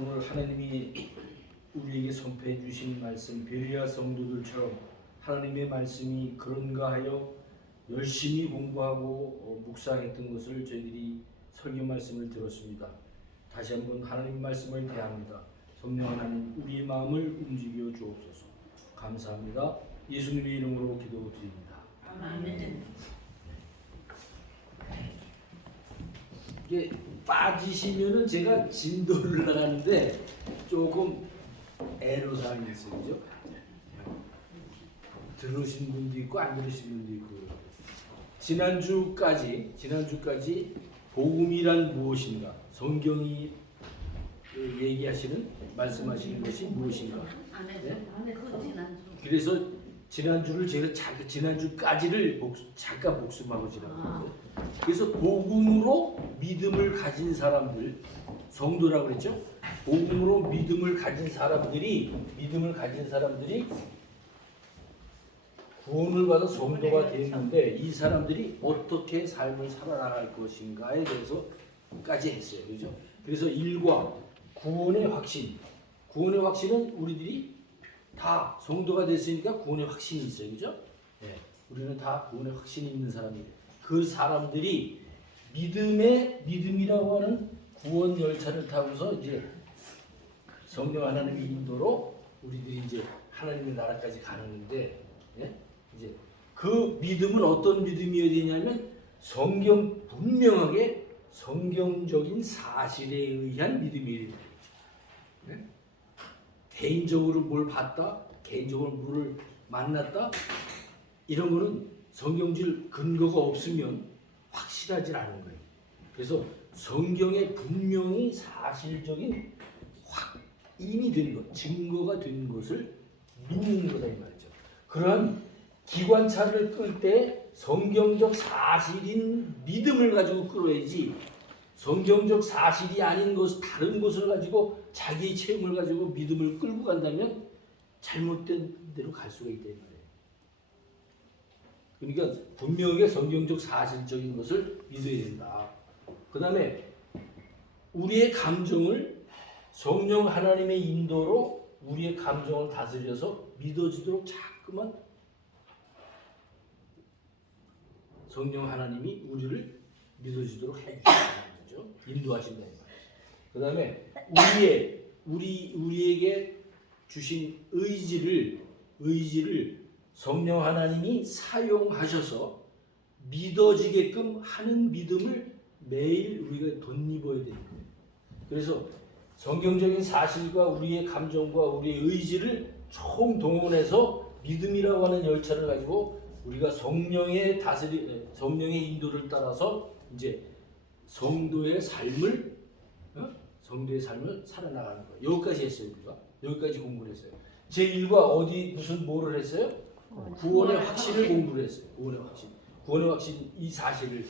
오늘 하나님이 우리에게 선포해 주신 말씀, 베레아 성도들처럼 하나님의 말씀이 그런가 하여 열심히 공부하고 묵상했던 것을 저희들이 설교 말씀을 들었습니다. 다시 한번 하나님 말씀을 대합니다. 성령 하나님, 우리의 마음을 움직여 주옵소서. 감사합니다. 예수님의 이름으로 기도드립니다. 아멘. 이게 빠지시면은 제가 진도를 나가는데 조금 애로사항이 있어요, 그죠? 들으신 분도 있고 안 들으신 분도 있고. 지난주까지 복음이란 무엇인가? 성경이 얘기하시는 말씀하시는 것이 무엇인가? 네? 그래서 지난주를 제가 지난주까지를 잠깐 목숨하고 지나갔어요. 그래서 복음으로 믿음을 가진 사람들, 성도라고 그랬죠? 복음으로 믿음을 가진 사람들이 구원을 받아 성도가 되는데 이 사람들이 어떻게 삶을 살아나갈 것인가에 대해서까지 했어요. 그죠? 그래서 1과 구원의 확신은 우리들이 다 성도가 됐으니까 구원의 확신이 있어요. 그죠? 네. 우리는 다 구원의 확신이 있는 사람이에요. 그 사람들이 믿음이라고 하는 구원 열차를 타고서 이제 성령 하나님의 인도로 우리들이 이제 하나님의 나라까지 가는데, 예? 이제 그 믿음은 어떤 믿음이어야 되냐면 분명하게 성경적인 사실에 의한 믿음이어야 된다. 예? 개인적으로 뭘 봤다, 개인적으로 뭐를 만났다, 이런 거는 성경질 근거가 없으면 확실하지 않은 거예요. 그래서 성경에 분명히 사실적인 확인이 된 것, 증거가 된 것을 믿는 거다 이 말이죠. 그런 기관차를 끌 때 성경적 사실인 믿음을 가지고 끌어야지 성경적 사실이 아닌 것, 다른 것을 가지고 자기의 체험을 가지고 믿음을 끌고 간다면 잘못된 대로 갈 수가 있다 이 말이에요. 그러니까 분명하게 성경적 사실적인 것을 믿어야 된다. 그 다음에 우리의 감정을 성령 하나님의 인도로 우리의 감정을 다스려서 믿어지도록 자꾸만 성령 하나님이 우리를 믿어지도록 해주신다는 거죠. 인도하신다는 거예요. 그 다음에 우리에게 주신 의지를 성령 하나님이 사용하셔서 믿어지게끔 하는 믿음을 매일 우리가 덧입어야 되는 거예요. 그래서 성경적인 사실과 우리의 감정과 우리의 의지를 총동원해서 믿음이라고 하는 열차를 가지고 우리가 성령의 인도를 따라서 이제 성도의 삶을 살아나가는 거예요. 여기까지 했어요. 우리가 여기까지 공부를 했어요. 제1과 뭐를 했어요? 구원의 확신을 공부를 했어요. 구원의 확신 이 사실을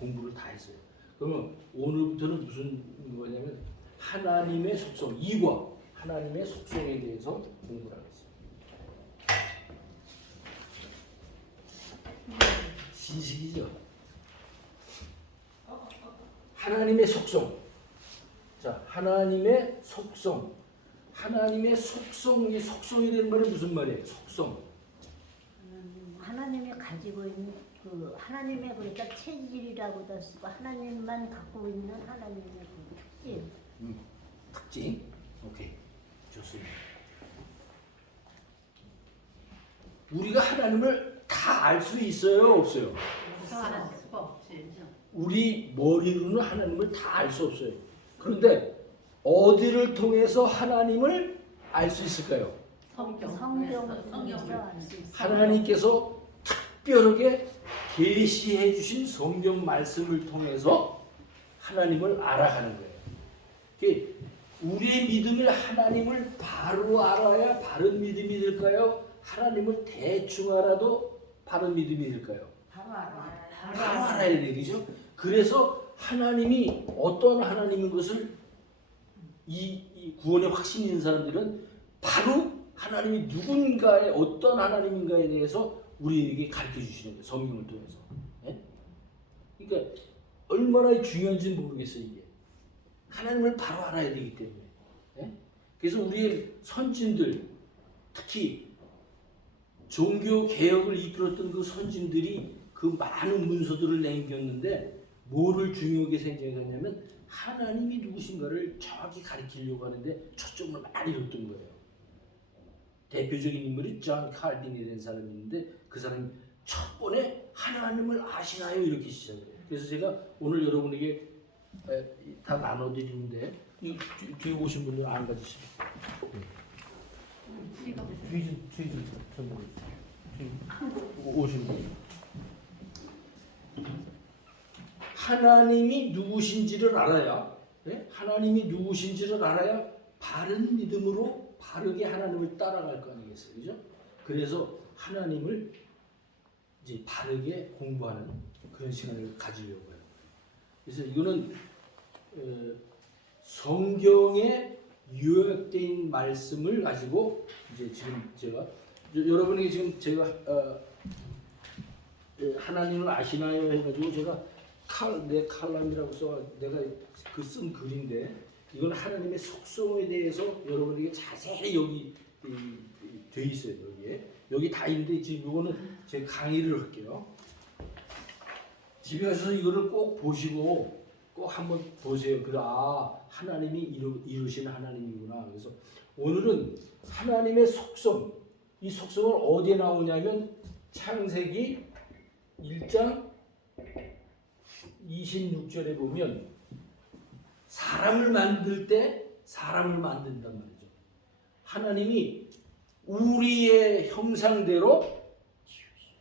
공부를 다 했어요. 그러면 오늘부터는 무슨 거냐면 하나님의 속성 2과 하나님의 속성에 대해서 공부를 하겠습니다. 시식이죠. 하나님의 속성. 자, 하나님의 속성. 이 속성이 되는 말은 무슨 말이에요? 속성. 하나님이 가지고 있는 그 하나님의 그러니까 체질이라고도 쓰고 하나님만 갖고 있는 하나님의 그 특징. 특징. 오케이. 좋습니다. 우리가 하나님을 다 알 수 있어요, 없어요? 알 수가 없지. 우리 머리로는 하나님을 다 알 수 없어요. 그런데 어디를 통해서 하나님을 알 수 있을까요? 성경에서 알 수 있어요. 하나님께서 특별하게 계시해 주신 성경 말씀을 통해서 하나님을 알아가는 거예요. 우리의 믿음을 하나님을 바로 알아야 바른 믿음이 될까요? 하나님을 대충 알아도 바른 믿음이 될까요? 바로 알아야 되겠죠. 그래서 하나님이 어떤 하나님인 것을 이 구원의 확신이 있는 사람들은 바로 하나님이 누군가의 어떤 하나님인가에 대해서 우리에게 가르쳐 주시는 거예요. 성경을 통해서. 예? 그러니까 얼마나 중요한지 모르겠어요. 이게 하나님을 바로 알아야 되기 때문에. 예? 그래서 우리의 선진들, 특히 종교 개혁을 이끌었던 그 선진들이 그 많은 문서들을 남겼는데 뭐를 중요하게 생각했냐면 하나님이 누구신가를 정확히 가리키려고 하는데 초점을 많이 뒀던 거예요. 대표적인 인물이 존 칼빈이라는 사람이 있는데 그 사람이 첫 번에 하나님을 아시나요? 이렇게 시작해요. 그래서 제가 오늘 여러분에게 다 나눠드리는데 뒤에 오신 분들 안 가지시죠? 뒤에 좀 전달해 주세요. 오신 분. 하나님이 누구신지를 알아야, 하나님이 누구신지를 알아야 바른 믿음으로 바르게 하나님을 따라갈 거 아니겠어요, 그죠? 그래서 하나님을 이제 바르게 공부하는 그런 시간을 가지려고 해요. 그래서 이거는 성경에 요약된 말씀을 가지고 이제 지금 제가 여러분에게 지금 제가 하나님을 아시나요 해가지고 제가 내 칼럼이라고 써 내가 그 쓴 글인데 이건 하나님의 속성에 대해서 여러분에게 자세히 여기 돼 있어요. 여기 다 있는데 지금 이거는 제가 강의를 할게요. 집에 가셔서 이거를 꼭 보시고 꼭 한번 보세요. 그래 하나님이 이루신 하나님이구나. 그래서 오늘은 하나님의 속성, 이 속성은 어디에 나오냐면 창세기 1장 26절에 보면 사람을 만들 때 사람을 만든단 말이죠. 하나님이 우리의 형상대로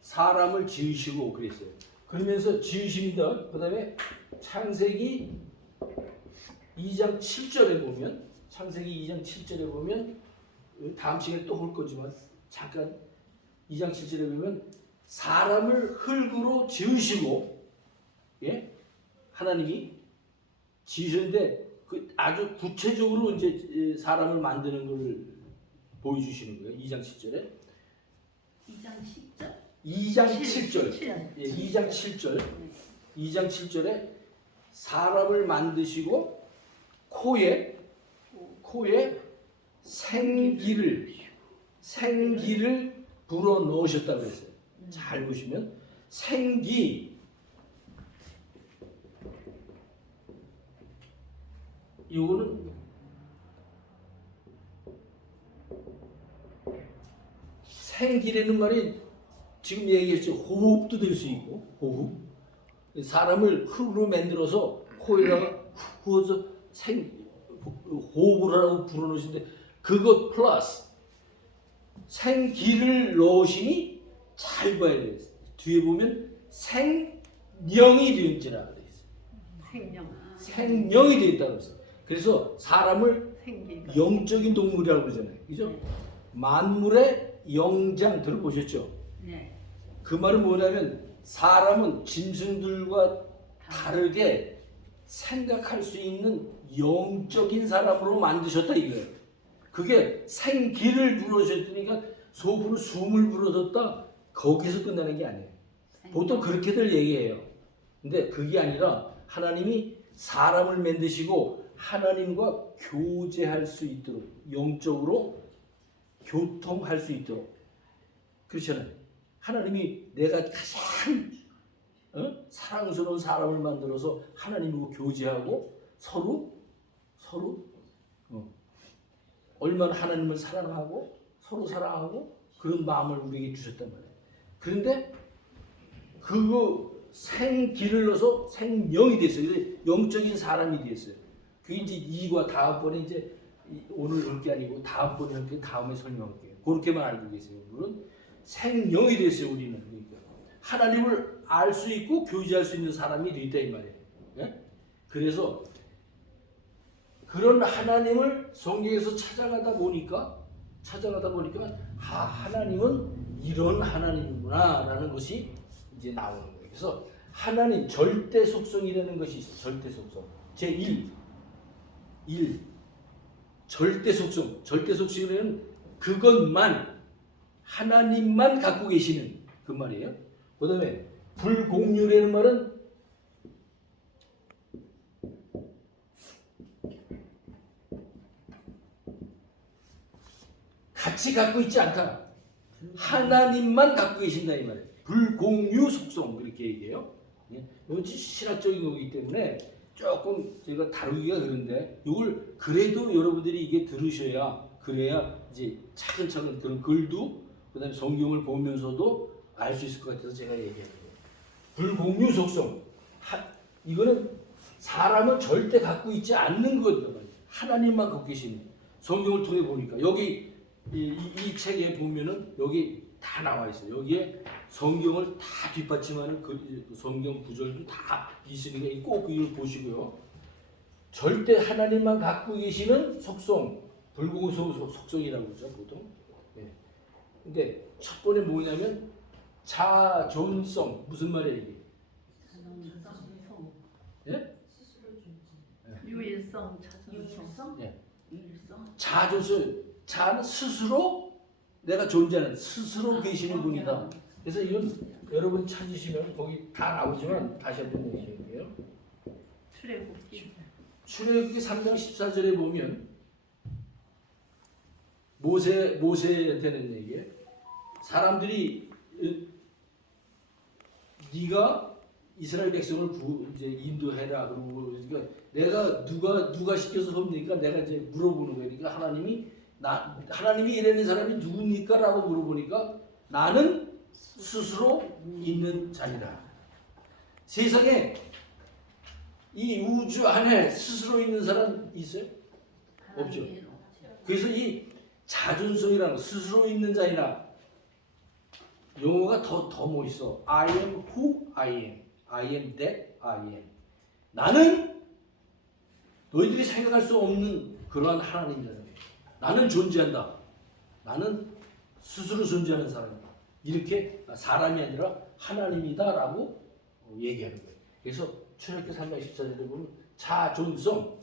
사람을 지으시고 그랬어요. 그러면서 지으십니다. 그 다음에 창세기 2장 7절에 보면 창세기 2장 7절에 보면 다음 시간에 또 볼 거지만 잠깐 2장 7절에 보면 사람을 흙으로 지으시고 하나님이 지으셨는데 그 아주 구체적으로 이제 사람을 만드는 걸 보여주시는 거예요. 2장 7절에 2장 10절? 2장 7절 2장 7절 2장 7절에 사람을 만드시고 코에 생기를 불어 넣으셨다고 했어요. 잘 보시면 생기 이거는 생기라는 말이 지금 얘기했죠. 호흡도 될 수 있고 호흡 사람을 흙으로 만들어서 코에다가 부어서 호흡을 하라고 불어넣으시는데 그것 플러스 생기를 넣으시니 잘 봐야 돼요. 뒤에 보면 생명이 되었지라 되어 있어요. 생명이 되었다고 했어요. 그래서 사람을 영적인 동물이라고 그러잖아요. 그죠? 만물의 영장 들어보셨죠? 네. 그 말은 뭐냐면 사람은 짐승들과 다르게 생각할 수 있는 영적인 사람으로 만드셨다 이거예요. 그게 생기를 불어줬으니까 속으로 숨을 불어줬다 거기서 끝나는 게 아니에요. 보통 그렇게들 얘기해요. 근데 그게 아니라 하나님이 사람을 만드시고 하나님과 교제할 수 있도록 영적으로 교통할 수 있도록 그렇잖아요. 하나님이 내가 가장 사랑스러운 사람을 만들어서 하나님과 교제하고 서로 얼마나 하나님을 사랑하고 서로 사랑하고 그런 마음을 우리에게 주셨단 말이에요. 그런데 그거 생기를 넣어서 생명이 됐어요. 영적인 사람이 됐어요. 그게 이제 이과 다음번에 이제 오늘 할 게 아니고 다음번에 할 게 다음에 설명할게요. 그렇게만 알고 계세요. 물론 생명이 됐어요. 우리는 그러니까 하나님을 알 수 있고 교제할 수 있는 사람이 됐다 이 말이에요. 네? 그래서 그런 하나님을 성경에서 찾아가다 보니까 하나님은 이런 하나님이구나라는 것이 이제 나오는 거예요. 그래서 하나님 절대 속성이라는 것이 있어요. 절대 속성. 제1 절대 속성. 절대 속성이라는 그것만 하나님만 갖고 계시는 그 말이에요. 그다음에 불공유라는 말은 같이 갖고 있지 않다. 하나님만 갖고 계신다 이 말이에요. 불공유 속성 그렇게 얘기해요. 이건 신학적인 거기 때문에 조금 제가 다루기가 그런데 이걸 그래도 여러분들이 이게 들으셔야 그래야 이제 차근차근 그런 글도 그다음에 성경을 보면서도 알 수 있을 것 같아서 제가 얘기하는 거예요. 불공유 속성 이거는 사람은 절대 갖고 있지 않는 거거든요. 하나님만 갖고 계시는 성경을 통해 보니까 여기 이 책에 보면은 여기 다 나와 있어요. 여기에 성경을 다 뒷받침하는 그 성경 구절도 다 있으니까 꼭 이걸 보시고요. 절대 하나님만 갖고 계시는 속성, 불공유 속성이라고 그러죠 보통. 네. 근데 첫 번에 뭐냐면 자존성 무슨 말이에요 이게? 예? 유일성, 자존성. 예. 유일성. 자존성, 자는 스스로 내가 존재하는 스스로 계시는 분이다. 그래서 이건 여러분 찾으시면 거기 다 나오지만 다시 한번 얘기할게요. 출애굽기. 출애굽기 3장 14절에 보면 모세한테는 얘기해. 사람들이 네가 이스라엘 백성을 이제 인도해라 그러고 그러니까 내가 누가 시켜서 섭니까? 내가 이제 물어보는 거니까 하나님이 이라는 사람이 누굽니까라고 물어보니까 나는 스스로 있는 자니라. 세상에 이 우주 안에 스스로 있는 사람 있어요? 없죠. 그래서 이 자존성이라는 거, 스스로 있는 자이나 영어가 더 멋있어. I am who I am. I am that I am. 나는 너희들이 생각할 수 없는 그러한 하나님이다. 나는 존재한다. 나는 스스로 존재하는 사람이다. 이렇게 사람이 아니라 하나님이다라고 얘기하는 거예요. 그래서 출애굽기 3장 14절에 보면 자존성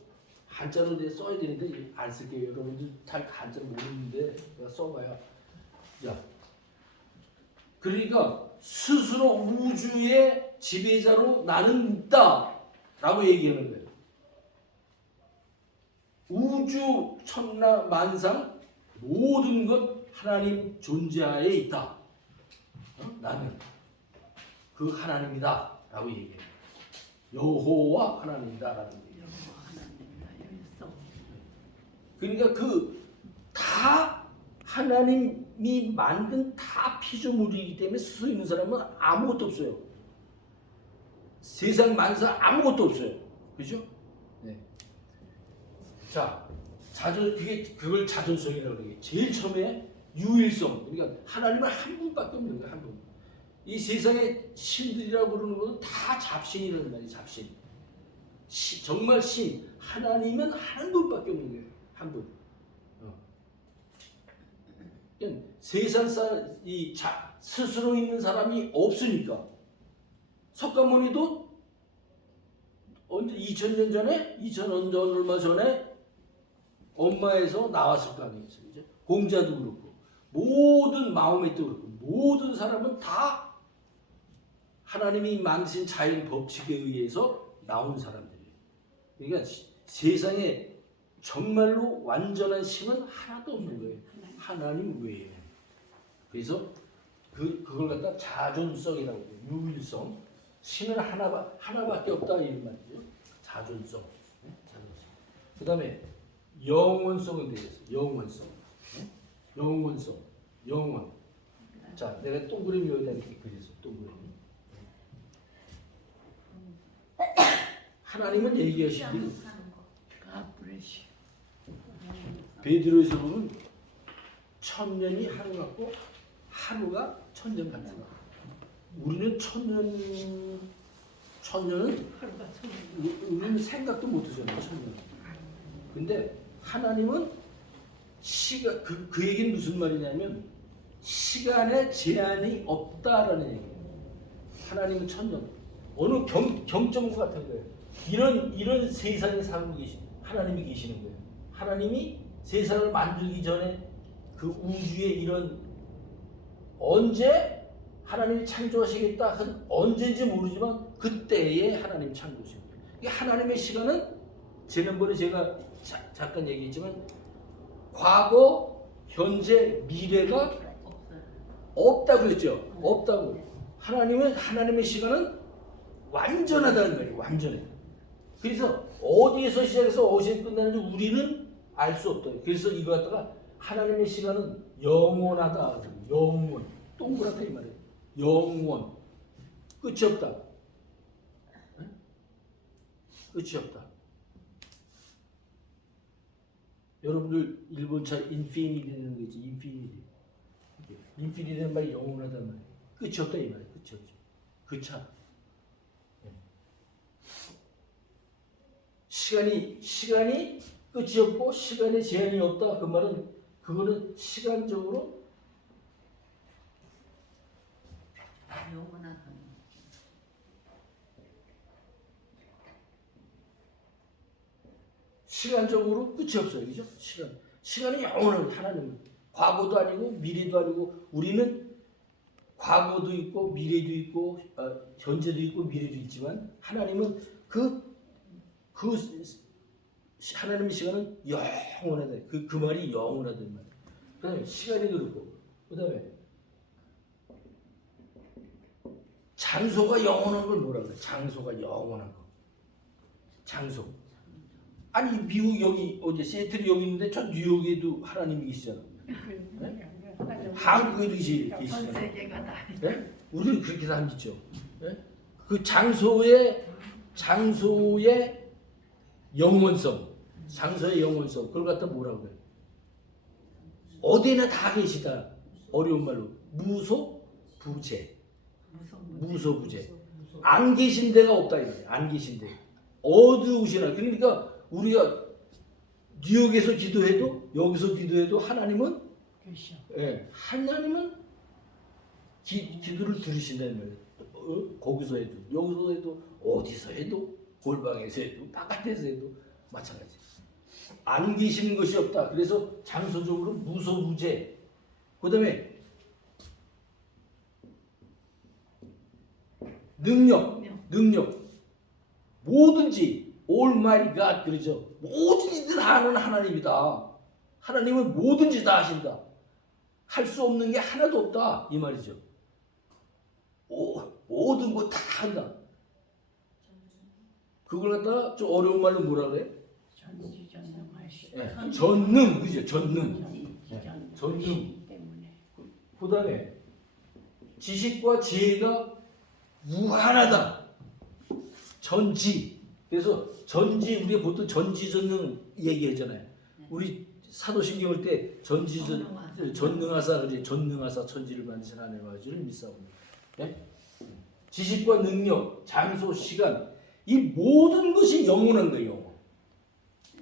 한자로 이제 써야 되는데 안 쓸게요. 여러분들 잘 한자를 모르는데 내가 써봐야. 자, 그러니까 스스로 우주의 지배자로 나는 있다라고 얘기하는 거예요. 우주 천하 만상 모든 것 하나님 존재하에 있다. 나는 그 하나님이다라고 얘기해요. 여호와 하나님이다라는 얘기예요. 하나님이다. 유일성. 그러니까 그 다 하나님이 만든 다 피조물이기 때문에 스스로 있는 사람은 아무것도 없어요. 세상 만사 아무것도 없어요. 그죠? 네. 자, 그걸 자존성이라고 그래요. 제일 처음에 유일성. 그러니까 하나님은 한 분밖에 없는 거예요. 한 분. 이 세상의 신들이라고 부르는 것은 다 잡신이라는 말이에요. 잡신. 정말 신. 하나님은 한 분밖에 없는 거예요. 한 분. 그러니까 세상 사람 스스로 있는 사람이 없으니까 석가모니도 언제 2000년 전에 2000년 얼마 전에 엄마에서 나왔을 거 아니겠어요. 이제 공자도 그렇고 모든 마음에도 그렇고 모든 사람은 다 하나님이 만드신 자연 법칙에 의해서 나온 사람들이에요. 그러니까 세상에 정말로 완전한 신은 하나도 없는 거예요. 하나님 외에. 그래서 그걸 갖다 자존성이라고 해요. 유일성. 신은 하나밖에 없다 이런 말이죠. 자존성. 자존성. 그다음에 영원성은 되겠어. 영원성. 영원성. 영원. 자, 내가 동그라미 여기다 이렇게 그렸어. 동그라미. 하나님은 얘기하시기를 베드로에서 보면 천년이 하루 같고 하루가 천년 같은 거. 우리는 천년은 하루가 천년. 우리는 생각도 못 하잖아요. 천년. 근데 하나님은 그 얘기는 무슨 말이냐면 시간에 제한이 없다라는 얘기예요. 하나님은 천년. 어느 경점과 같은 거예요. 이런 세상에 살고 하나님이 계시는 거예요. 하나님이 세상을 만들기 전에 그 우주에 이런 언제 하나님이 창조하시겠다 한 언제인지 모르지만 그때에 하나님이 창조하신 거예요. 하나님의 시간은 지난번에 제가 잠깐 얘기했지만 과거, 현재, 미래가 없어요. 없다고 그랬죠. 없다고. 하나님의 시간은 완전하다는 말이에요. 완전해. 그래서 어디에서 시작해서 어디에 끝나는지 우리는 알 수 없다. 그래서 이거 갖다가 하나님의 시간은 영원하다. 영원. 동그랗다 이 말이에요. 영원. 끝이 없다. 네? 끝이 없다. 여러분들 일본차 인피니티라는 거 있지. 인피니티. 인피니티는 말이 영원하다는 말이에요. 끝이 없다 이 말이에요. 끝이 없죠. 그 차. 시간이 끝이 없고 시간에 제한이 없다. 그 말은 그거는 시간적으로 영원하다. 시간적으로 끝이 없어요. 그죠? 시간이 영원한 하나님은 과거도 아니고 미래도 아니고 우리는 과거도 있고 미래도 있고 현재도 있고 미래도 있지만 하나님은 그 하나님의 시간은 영원하다. 그 말이 영원하단 말이에요. 그다음에 시간이 그렇고 그다음에 장소가 영원한 걸 뭐라 그래? 장소가 영원한 거. 장소. 아니 미국 여기 어제 시애틀이 여기 있는데 저 뉴욕에도 하나님이 계시잖아. 네? 한국에도 전 계시잖아. 세계가 다. 네? 우리는 그렇게 다 믿죠. 네? 그 장소의 영원성, 장소의 영원성, 그걸 갖다 뭐라고 그래? 어디나 다 계시다. 어려운 말로 무소부재, 무소부재. 안 계신 데가 없다 이거예요. 안 계신 데. 어두우시나. 그러니까 우리가 뉴욕에서 기도해도 여기서 기도해도 하나님은 하나님은 기도를 들으신다는 거예요. 거기서 해도 여기서 해도 어디서 해도 골방에서 해도 바깥에서 해도 마찬가지. 안 계시는 것이 없다. 그래서 장소적으로 무소부재. 그다음에 능력 뭐든지 Almighty God 그러죠. 뭐든지 다 하는 하나님이다. 하나님은 뭐든지 다 하신다. 할 수 없는 게 하나도 없다 이 말이죠. 모든 거 다 한다. 그걸 갖다가 좀 어려운 말로 뭐라 그래? 네. 전능 그죠? 전능. 네. 전능. 그다음에 지식과 지혜가 무한하다. 전지. 그래서 전지 우리가 보통 전지전능 얘기하잖아요. 우리 사도신경 할 때 전능하사 그래 전능하사 천지를 만드신 하나님의 아들을 믿사옵니다. 네? 지식과 능력, 장소, 시간 이 모든 것이 영원한 거예요.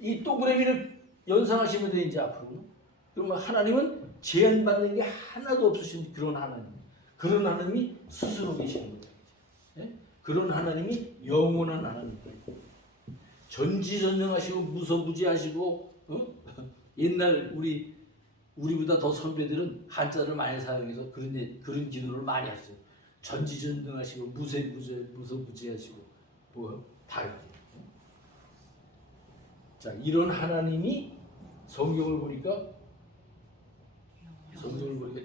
이 동그라미를 연상하시면 돼 이제 앞으로. 그러면 하나님은 제한받는 게 하나도 없으신 그런 하나님. 그런 하나님이 스스로 계시는 거예요. 네? 그런 하나님이 영원한 하나님이에요. 전지전능하시고 무소부지하시고 옛날 우리보다 더 선배들은 한자를 많이 사용해서 그런 기도를 많이 하셨어요. 전지전능하시고 무소부지하시고 다. 자 이런 하나님이 성경을 보니까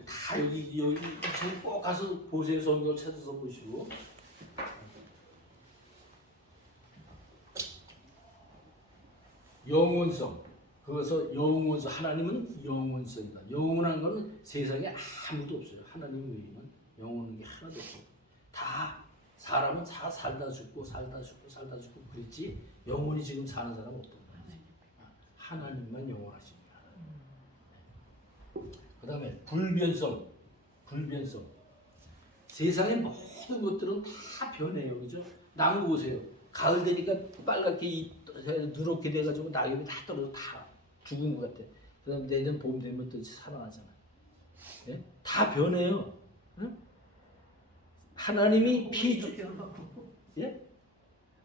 다 여기 꼭 가서 보세요. 성경을 찾아서 보시고. 영원성. 그래서 영원성. 하나님은 영원성이다. 영원한 것은 세상에 아무도 없어요. 하나님 외에는 영원한 게 하나도 없어요. 다 사람은 다 살다 죽고 그랬지 영원히 지금 사는 사람 없다. 하나님만 영원하십니다. 그 다음에 불변성. 세상의 모든 것들은 다 변해요. 그죠? 나무 보세요. 가을 되니까 빨갛게 누렇게 돼가지고 낙엽이 다 떨어져 다 죽은 것 같아. 그 다음에 내년 봄 되면 또 살아나잖아. 예? 다 변해요. 응? 하나님이 우리도 변하고. 예?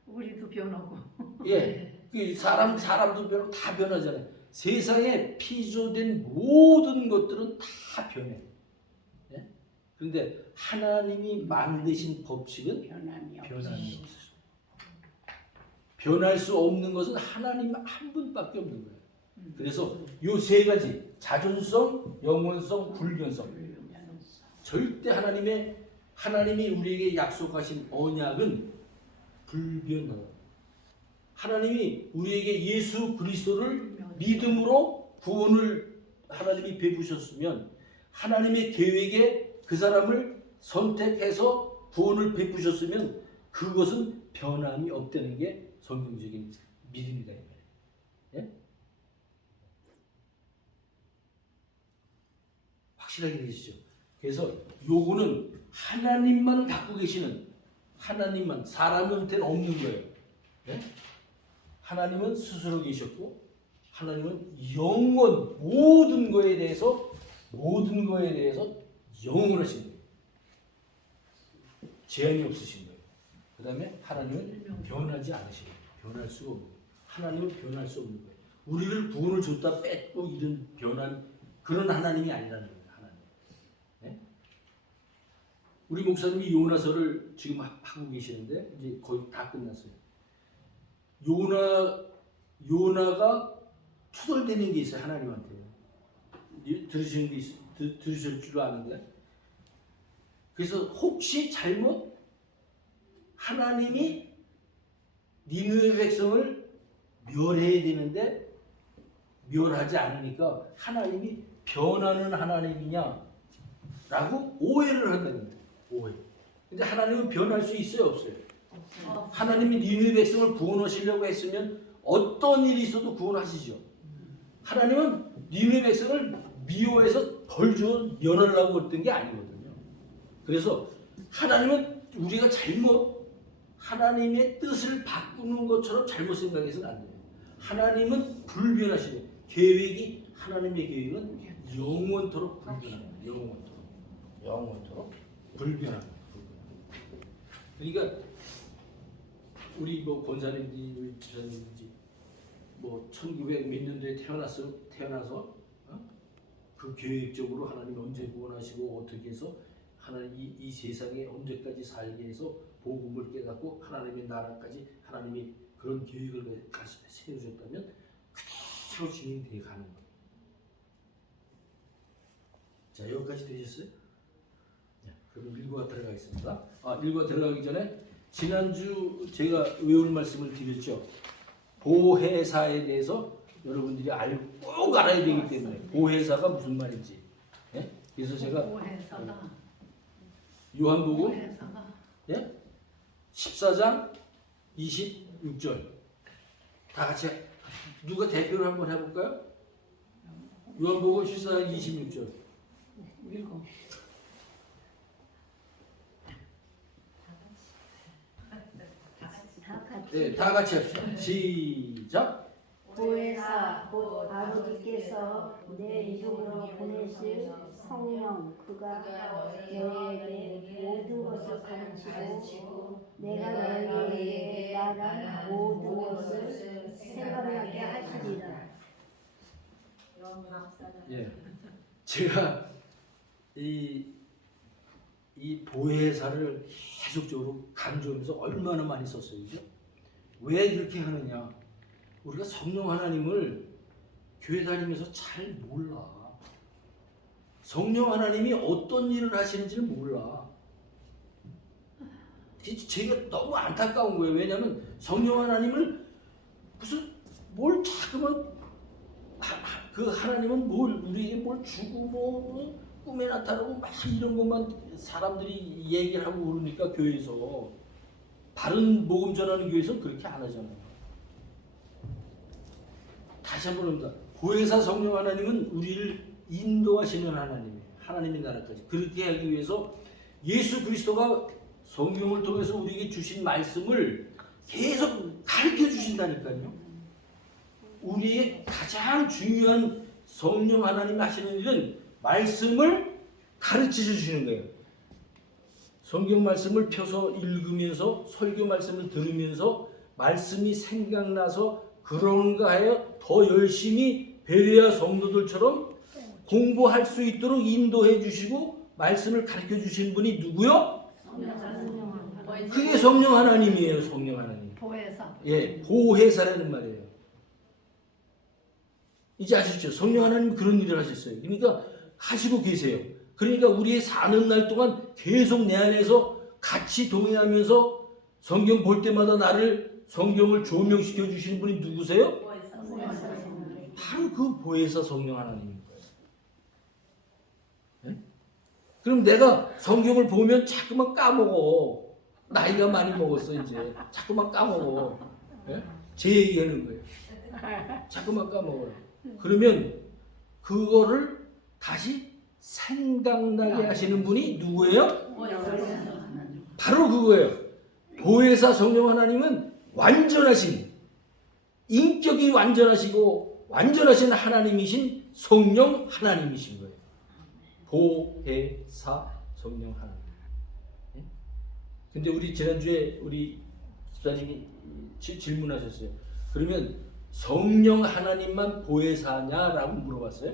우리도 변하고. 예. 그 사람도 변하고 다 변하잖아요. 세상에 피조된 모든 것들은 다 변해. 예? 그런데 하나님이 만드신 법칙은 변함이 없어요. 변할 수 없는 것은 하나님 한 분밖에 없는 거예요. 그래서 요 세 가지 자존성, 영원성, 불변성 절대 하나님이 우리에게 약속하신 언약은 불변하다. 하나님이 우리에게 예수 그리스도를 믿음으로 구원을 하나님이 베푸셨으면 하나님의 계획에 그 사람을 선택해서 구원을 베푸셨으면 그것은 변함이 없다는 게 성경적인 믿음이다 이 말이에요. 예? 확실하게 되시죠. 그래서 요거는 하나님만 갖고 계시는 하나님만 사람한테는 없는 거예요. 예? 하나님은 스스로 계셨고 하나님은 영원 모든 거에 대해서 영원하신 거예요. 제한이 없으신 거예요. 그 다음에 하나님은 변하지 않으신 거예요. 변할 수가 없는 거예요. 하나님은 변할 수 없는 거예요. 우리를 구원을 줬다 뺏고 이런 변한 그런 하나님이 아니라는 거예요. 하나님. 네? 우리 목사님이 요나서를 지금 하고 계시는데 이제 거의 다 끝났어요. 요나가 투덜대는 게 있어요. 하나님한테. 들으실 줄 아는데. 그래서 혹시 잘못 하나님이 니느웨 백성을 멸해야 되는데 멸하지 않으니까 하나님이 변하는 하나님이냐라고 오해를 한다는 거예요. 오해. 근데 하나님은 변할 수 있어요, 없어요? 하나님이 니느웨 백성을 구원하시려고 했으면 어떤 일이 있어도 구원하시죠. 하나님은 니느웨 백성을 미워해서 벌 주어 멸하려고 했던 게 아니거든요. 그래서 하나님은 우리가 잘못 하나님의 뜻을 바꾸는 것처럼 잘못 생각해서는 안 돼요. 하나님은 불변하시네. 하나님의 계획은 영원토록 불변합니다. 영원토록 불변합니다. 그러니까 우리 뭐 권사님들이 집사님들이 뭐 1900 몇 년도에 태어나서 그 계획적으로 하나님 언제 구원하시고 어떻게 해서 하나님 이 세상에 언제까지 살게 해서 복음을 깨닫고 하나님의 나라까지 하나님이 그런 계획을 세우셨다면 그대로 진행되어 가는 거예요. 자, 여기까지 되셨어요? 그럼 일과 들어가겠습니다. 일과 들어가기 전에 지난주 제가 외울 말씀을 드렸죠. 보혜사에 대해서 여러분들이 꼭 알아야 되기 때문에 보혜사가 무슨 말인지. 예? 그래서 제가 요한복음 14장 26절 다 같이 누가 대표를 한번 해볼까요? 요한복음 14장 26절 읽어. 네, 다 같이 합시다. 시작. 보혜사 곧 아버지께서 내 이름으로 보내실 성령 그가 너희에게 모든 것을 가르치고 내가 너희에게 말한 모든 것을 생각나게 하시리라. 예, 제가 이 보혜사를 계속적으로 강조하면서 얼마나 많이 썼어요. 그죠? 왜 그렇게 하느냐? 우리가 성령 하나님을 교회 다니면서 잘 몰라. 성령 하나님이 어떤 일을 하시는지를 몰라. 제가 너무 안타까운 거예요. 왜냐하면 성령 하나님을 무슨 뭘 자꾸만 그 하나님은 우리에게 뭘 주고 뭐 꿈에 나타나고 막 이런 것만 사람들이 얘기를 하고 그러니까 교회에서 다른 복음 전하는 교회에서 그렇게 안 하잖아요. 다시 한번 합니다. 보혜사 성령 하나님은 우리를 인도하시는 하나님이에요. 하나님의 나라까지. 그렇게 하기 위해서 예수 그리스도가 성경을 통해서 우리에게 주신 말씀을 계속 가르쳐 주신다니까요. 우리의 가장 중요한 성령 하나님이 하시는 일은 말씀을 가르쳐 주시는 거예요. 성경 말씀을 펴서 읽으면서 설교 말씀을 들으면서 말씀이 생각나서 그런가 하여 더 열심히 베레아 성도들처럼 공부할 수 있도록 인도해 주시고 말씀을 가르쳐 주신 분이 누구요? 그게 성령 하나님이에요. 성령 하나님. 보혜사. 예, 보혜사라는 말이에요. 이제 아셨죠? 성령 하나님 그런 일을 하셨어요. 그러니까 하시고 계세요. 그러니까 우리의 사는 날 동안 계속 내 안에서 같이 동행하면서 성경 볼 때마다 나를 성경을 조명시켜 주시는 분이 누구세요? 바로 그 보혜사 성령 하나님인 거예요. 네? 그럼 내가 성경을 보면 자꾸만 까먹어. 나이가 많이 먹었어 이제. 자꾸만 까먹어. 네? 제 얘기하는 거예요. 자꾸만 까먹어요. 그러면 그거를 다시 생각나게 하시는 분이 누구예요? 바로 그거예요. 보혜사 성령 하나님은 완전하신, 인격이 완전하시고 완전하신 하나님이신 성령 하나님이신 거예요. 보혜사 성령 하나님. 예? 근데 우리 지난주에 우리 집사님이 질문하셨어요. 그러면 성령 하나님만 보혜사냐라고 물어봤어요.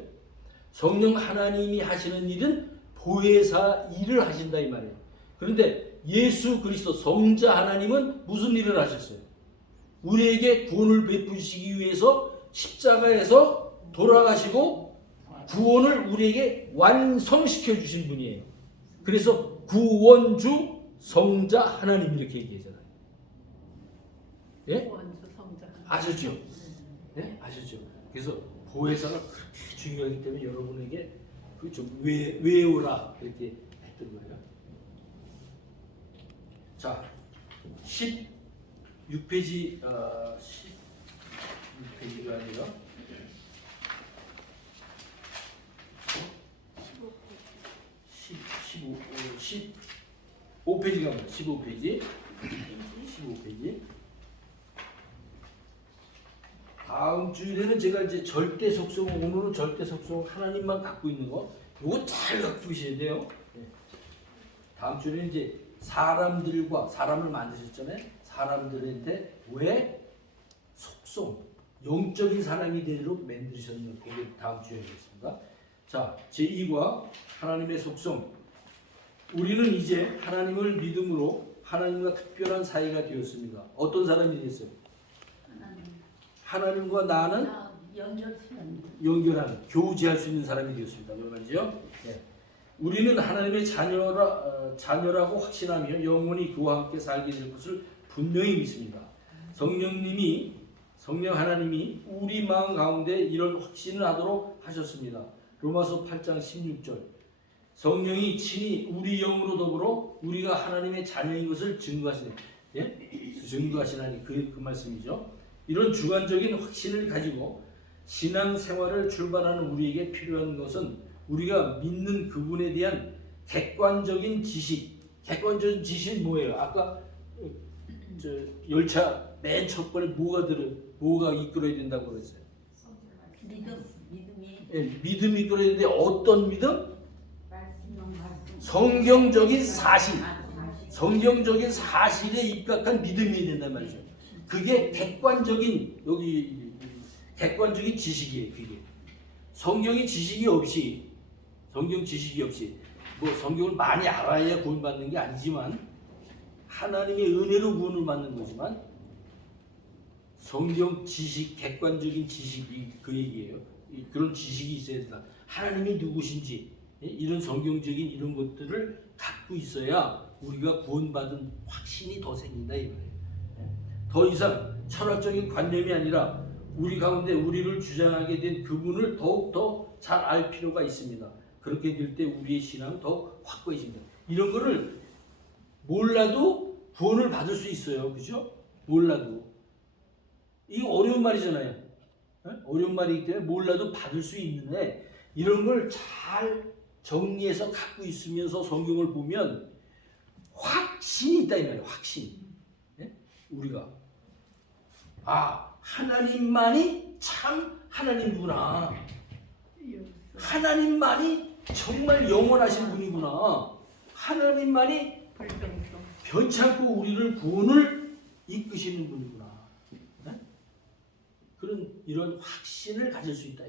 성령 하나님이 하시는 일은 보혜사 일을 하신다 이 말이에요. 그런데 예수 그리스도 성자 하나님은 무슨 일을 하셨어요? 우리에게 구원을 베푸시기 위해서 십자가에서 돌아가시고 구원을 우리에게 완성시켜 주신 분이에요. 그래서 구원주 성자 하나님 이렇게 얘기하잖아요. 예? 아셨죠? 네? 아셨죠? 그래서 보혜사가 그렇게 중요하기 때문에 여러분에게 좀 외우라 이렇게 했던 거예요. 자, 16페이지 16페이지가 아니라 15페이지 가면 15페이지 다음 주일에는 제가 이제 절대 속성, 오늘은 절대 속성 하나님만 갖고 있는 거 이거 잘 갖고 계셔야 돼요. 네. 다음 주에는 이제 사람을 만드셨잖아요. 사람들한테 왜 속성, 영적인 사람이 되도록 만드셨는가 그게 다음 주에 하겠습니다. 자, 제2과 하나님의 속성. 우리는 이제 하나님을 믿음으로 하나님과 특별한 사이가 되었습니다. 어떤 사람이 됐어요? 하나님과 나는 연결하는, 교제할 수 있는 사람이 되었습니다. 그러면요. 네. 우리는 하나님의 자녀라고 확신하며 영원히 그와 함께 살게 될 것을 분명히 믿습니다. 성령 하나님이 우리 마음 가운데 이런 확신을 하도록 하셨습니다. 로마서 8장 16절. 성령이 친히 우리 영으로 더불어 우리가 하나님의 자녀인 것을 증거하시네. 예? 증거하시라니 그 말씀이죠. 이런 주관적인 확신을 가지고 신앙생활을 출발하는 우리에게 필요한 것은 우리가 믿는 그분에 대한 객관적인 지식. 객관적인 지식은 뭐예요? 아까 열차 맨 첫 번에 뭐가 이끌어야 된다고 그랬어요? 믿음이. 예, 믿음이 이끌어야 되는데 어떤 믿음? 성경적인 사실. 성경적인 사실에 입각한 믿음이 된단 말이죠. 그게 객관적인 객관적인 지식이에요. 그게 성경 지식이 없이 뭐 성경을 많이 알아야 구원받는 게 아니지만 하나님의 은혜로 구원을 받는 거지만 성경 지식, 객관적인 지식이 그 얘기예요. 그런 지식이 있어야 된다. 하나님이 누구신지 이런 성경적인 이런 것들을 갖고 있어야 우리가 구원받은 확신이 더 생긴다 이 말이에요. 더 이상 철학적인 관념이 아니라 우리 가운데 우리를 주장하게 된 그분을 더욱더 잘 알 필요가 있습니다. 그렇게 될 때 우리의 신앙은 더 확고해집니다. 이런 거를 몰라도 구원을 받을 수 있어요. 그죠? 몰라도. 이거 어려운 말이잖아요. 어려운 말이기 때문에 몰라도 받을 수 있는데 이런 걸 잘 정리해서 갖고 있으면서 성경을 보면 확신이 있다 이 말이에요. 확신. 우리가 하나님만이 참 하나님이구나. 하나님만이 정말 영원하신 분이구나. 하나님만이 변찮고 우리를 구원을 이끄시는 분이구나. 이런 확신을 가질 수 있다.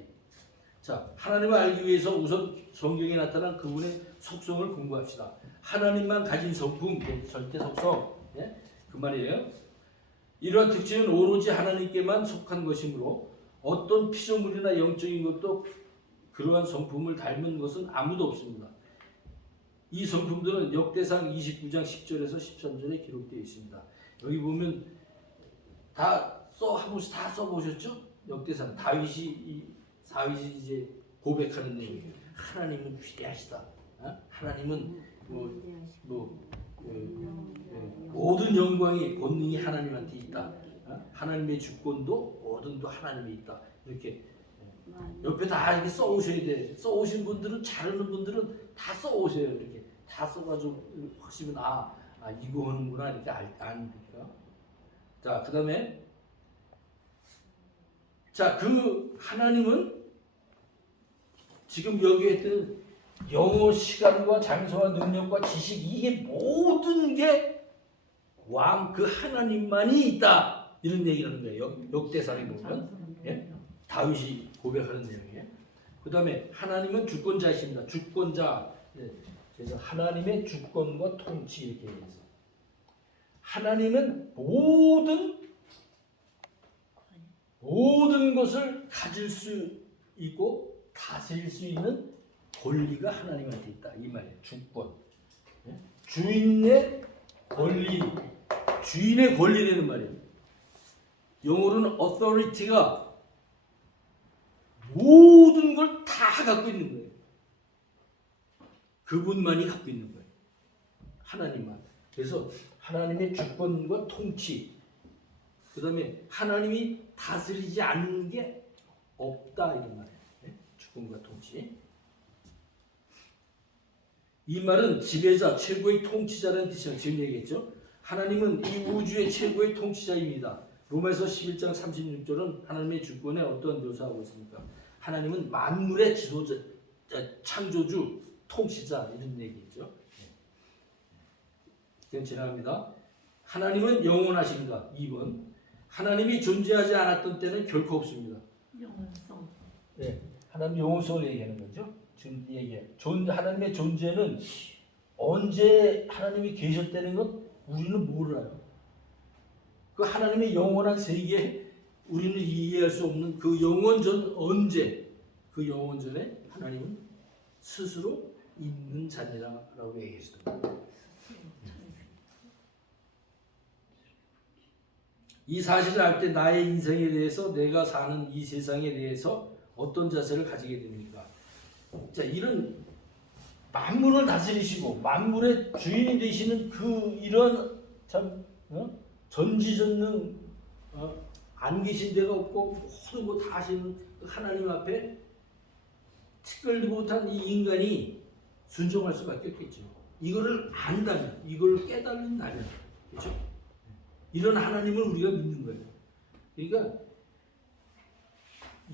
자, 하나님을 알기 위해서 우선 성경에 나타난 그분의 속성을 공부합시다. 하나님만 가진 성품, 절대 속성. 그 말이에요. 이러한 특징은 오로지 하나님께만 속한 것이므로 어떤 피조물이나 영적인 것도 그러한 성품을 닮은 것은 아무도 없습니다. 이 성품들은 역대상 29장 10절에서 13절에 기록되어 있습니다. 여기 보면 한 번씩 다 써보셨죠? 역대상 다윗이 이제 고백하는 내용이에요. 하나님은 위대하시다. 하나님은 모든 영광이 본능이 하나님한테 있다. 하나님의 주권도 모든도 하나님에 있다. 이렇게 옆에 다 이렇게 써오셔야 돼. 써오신 분들은 잘하는 분들은 다 써오셔요. 이렇게 다 써가지고 하시면 이거 하는구나 이렇게 아니까. 자, 그다음에 그 하나님은 지금 여기 했던 영어, 시간과 장소와 능력과 지식 이게 모든 게 왕 그 하나님만이 있다 이런 얘기를 하는 거예요. 역대상에 보면 다윗이 고백하는 내용이에요. 그 다음에 하나님은 주권자이십니다. 주권자. 그래서 하나님의 주권과 통치 이렇게 얘기해서 하나님은 모든 것을 가질 수 있고 다스릴 수 있는 권리가 하나님한테 있다 이 말이에요. 주권. 주인의 권리라는 말이에요. 영어로는 authority가 모든 걸 다 갖고 있는 거예요. 그분만이 갖고 있는 거예요. 하나님만. 그래서 하나님의 주권과 통치. 그 다음에 하나님이 다스리지 않는 게 없다 이런 말이에요. 주권과 통치. 이 말은 지배자, 최고의 통치자라는 뜻이라고 지금 얘기했죠. 하나님은 이 우주의 최고의 통치자입니다. 로마서 11장 36절은 하나님의 주권에 어떤 묘사하고 있습니까? 하나님은 만물의 지도자, 창조주, 통치자 이런 얘기죠. 그냥 지나갑니다. 하나님은 영원하십니다. 2번. 하나님이 존재하지 않았던 때는 결코 없습니다. 영원성. 하나님 영원성을 얘기하는 거죠. 지금 하나님의 존재는 언제 하나님이 계셨다는 것 우리는 몰라요. 그 하나님의 영원한 세계에 우리는 이해할 수 없는 그 영원전 언제 그 영원전에 하나님은 스스로 있는 자니라라고 얘기했습니다. 이 사실을 알 때 나의 인생에 대해서 내가 사는 이 세상에 대해서 어떤 자세를 가지게 됩니까? 자, 이런 만물을 다스리시고 만물의 주인이 되시는 이런 참 전지전능 안 계신 데가 없고 모든 거 다 하시는 하나님 앞에 특별히 못한 이 인간이 순종할 수밖에 없겠죠. 이거를 안다면, 이걸 깨달는다면, 그렇죠? 이런 하나님을 우리가 믿는 거예요. 그러니까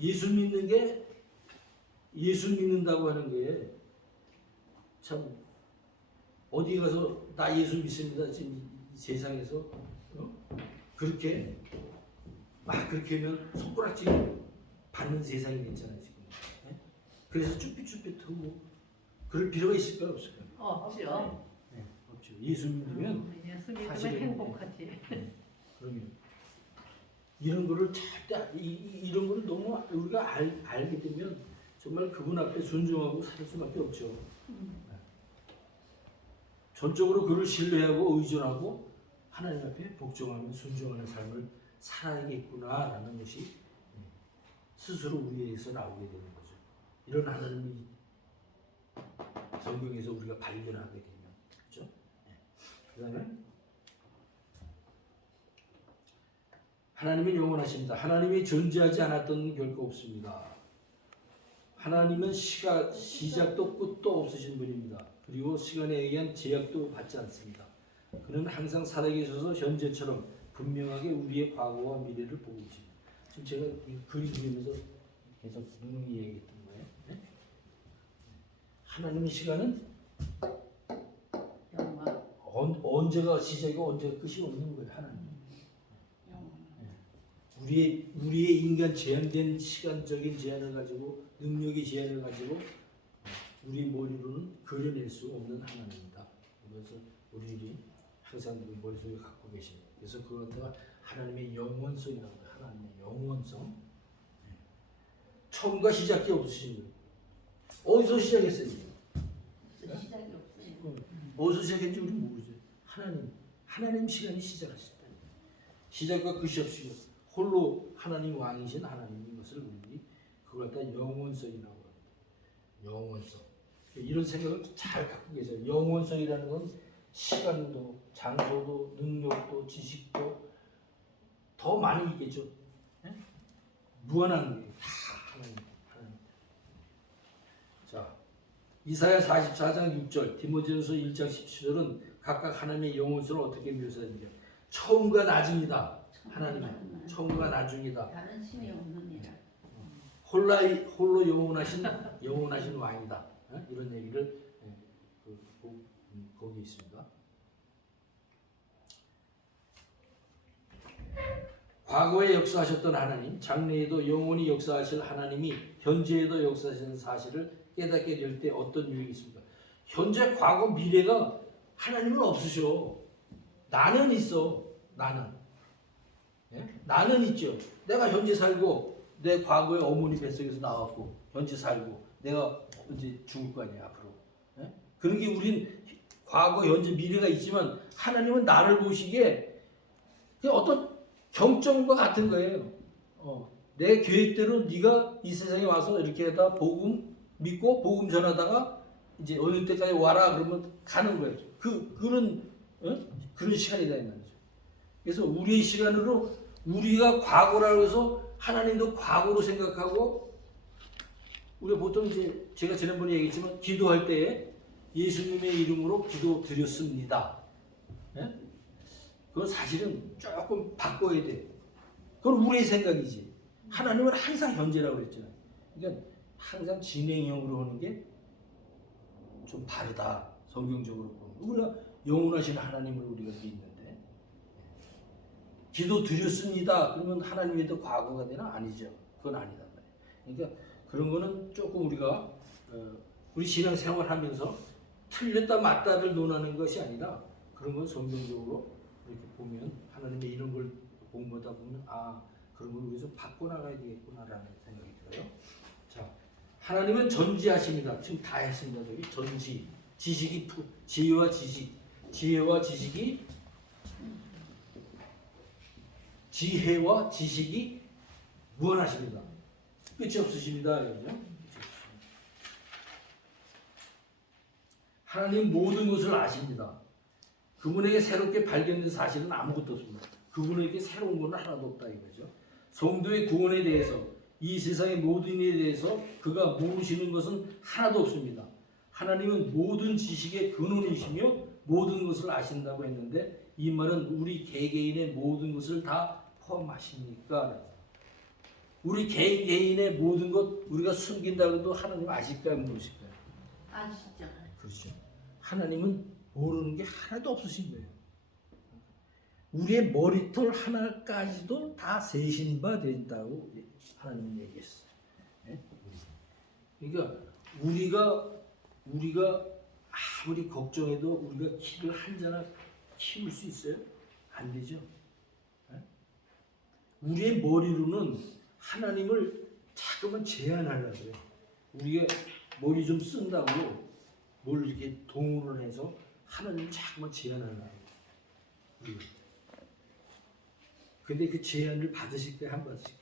예수 믿는다고 하는 게 참 어디 가서 나 예수 믿습니다. 지금 이 세상에서 그렇게 하면 손가락질 받는 세상이 됐잖아요 지금. 그래서 쭈삣쭈삣하고 그럴 필요가 있을까요 없을까요? 없죠. 없죠. 예수 믿으면 예수 믿으면 사실은 행복하지. 그러면 이런 거를 절대 이런 거를 너무 우리가 알게 되면 정말 그분 앞에 순종하고 살 수밖에 없죠. 전적으로 그를 신뢰하고 의존하고 하나님 앞에 복종하며 순종하는 삶을 살아야겠구나라는 것이 스스로 우리에게서 나오게 되는 거죠. 이런 하나님이 성경에서 우리가 발견하게 되면 그렇죠? 그다음에 하나님은 영원하십니다. 하나님이 존재하지 않았던 결코 없습니다. 하나님은 시작도 끝도 없으신 분입니다. 그리고 시간에 의한 제약도 받지 않습니다. 그는 항상 살아계셔서 현재처럼 분명하게 우리의 과거와 미래를 보고 계십니다. 지금 제가 이 글이 그리면서 계속 누누이 얘기했던 거예요. 네? 하나님의 시간은 언제가 시작이고 언제가 끝이 없는 거예요. 하나님. 우리의 인간 제한된 시간적인 제한을 가지고 능력의 제한을 가지고 우리 머리로는 그려낼 수 없는 하나님입니다. 그래서 우리들이 항상 우리 머릿속에 갖고 계십니다. 그래서 그것과 하나님의 영원성이라고 해요. 하나님의 영원성. 처음과 시작이 없으신 거예요. 어디서 시작했어요? 시작이 없어요. 어디서 시작했는지 우리 모르죠. 하나님 시간이 시작하셨다. 시작과 끝이 없이 홀로 하나님 왕이신 하나님인 것을 우리 그걸 갖다 영원성이라고 합니다. 영원성. 이런 생각을 잘 갖고 계세요. 영원성이라는 건 시간도, 장소도, 능력도, 지식도 더 많이 있겠죠. 예? 무한한 거예요. 다 하나님. 자, 이사야 44장 6절, 디모데전서 1장 17절은 각각 하나님의 영원성을 어떻게 묘사하는지 처음과 나중이다. 하나님은 처음과 나중이다. 다른 신이 없는 이라. 홀로 영원하신 왕이다. 이런 얘기를 거기 있습니다. 과거에 역사하셨던 하나님, 장래에도 영원히 역사하실 하나님이 현재에도 역사하시는 사실을 깨닫게 될 때 어떤 유익이 있습니까? 현재, 과거, 미래가 하나님은 없으셔. 나는 있어. 나는. 예? 나는 있죠. 내가 현재 살고 내 과거의 어머니 뱃속에서 나왔고 현재 살고 내가 이제 죽을 거 아니야 앞으로. 예? 그런 게 우린 과거, 현재, 미래가 있지만 하나님은 나를 보시기에 어떤 경점과 같은 거예요. 내 계획대로 네가 이 세상에 와서 이렇게 하다 복음 믿고 복음 전하다가 이제 어느 때까지 와라 그러면 가는 거예요. 그런 시간이다 이 말이죠. 그래서 우리의 시간으로 우리가 과거라고 해서 하나님도 과거로 생각하고 우리가 보통 이제 제가 지난번에 얘기했지만 기도할 때에 예수님의 이름으로 기도 드렸습니다. 예? 그건 사실은 조금 바꿔야 돼. 그건 우리의 생각이지. 하나님은 항상 현재라고 그랬잖아요. 그러니까 항상 진행형으로 하는 게 좀 다르다. 성경적으로 보면. 우리가 영원하신 하나님을 우리가 믿는데 기도 드렸습니다. 그러면 하나님에도 과거가 되나? 아니죠. 그건 아니다. 그러니까 그런 거는 조금 우리가 우리 신앙생활 하면서 틀렸다 맞다를 논하는 것이 아니라 그런 건 성경적으로 이렇게 보면 하나님의 이런 걸 공부하다 보면 그런 걸 우리가 좀 바꿔나가야 되겠구나라는 생각이 들어요. 자, 하나님은 전지하십니다. 지금 다 했습니다. 저기 전지, 지식이 지혜와 지식이 지혜와 지식이 무한하십니다. 끝이 없으십니다. 그죠? 하나님 모든 것을 아십니다. 그분에게 새롭게 발견된 사실은 아무것도 없습니다. 그분에게 새로운 건 하나도 없다 이거죠. 성도의 구원에 대해서 이 세상의 모든 일에 대해서 그가 모르시는 것은 하나도 없습니다. 하나님은 모든 지식의 근원이시며 모든 것을 아신다고 했는데 이 말은 우리 개개인의 모든 것을 다 포함하십니까? 우리 개인의 모든 것 우리가 숨긴다고 해도 하나님 아실까요? 모르실까요? 아시죠? 그렇죠. 하나님은 모르는 게 하나도 없으신 거예요. 우리의 머리털 하나까지도 다 세신 바 된다고 하나님은 얘기했어요. 네? 그러니까 우리가 아무리 걱정해도 우리가 키를 한 자나 키울 수 있어요? 안 되죠. 네? 우리의 머리로는 하나님을 자꾸만 제한하려고 해요. 우리가 머리 좀 쓴다고 뭘 이렇게 동원을 해서 하나님을 자꾸만 제한하려고 해요. 근데 그 제한을 받으실 때 한 번씩